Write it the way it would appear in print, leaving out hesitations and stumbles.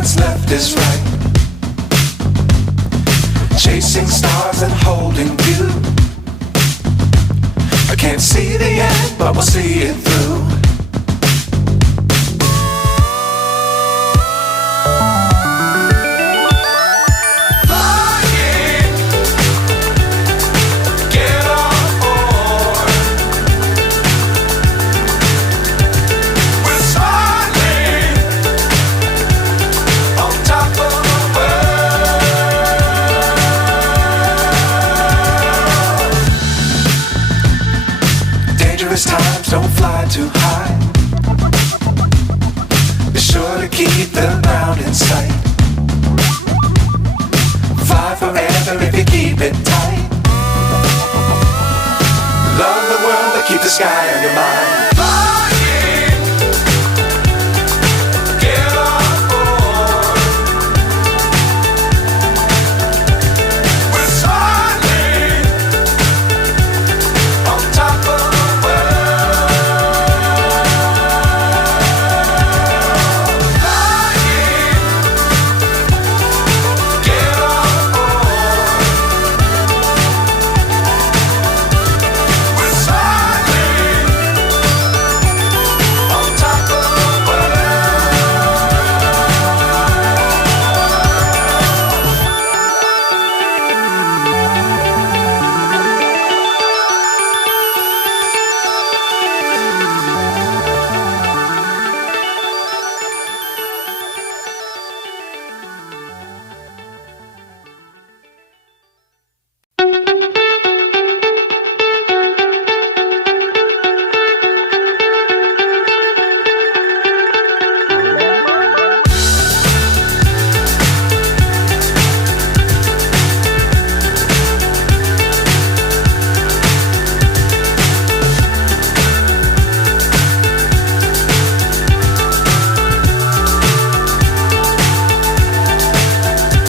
what's left is right. Chasing stars and holding you. I can't see the end, but we'll see it through. Times don't fly too high. Be sure to keep the ground in sight. Fly forever if you keep it tight. Love the world but keep the sky on your mind.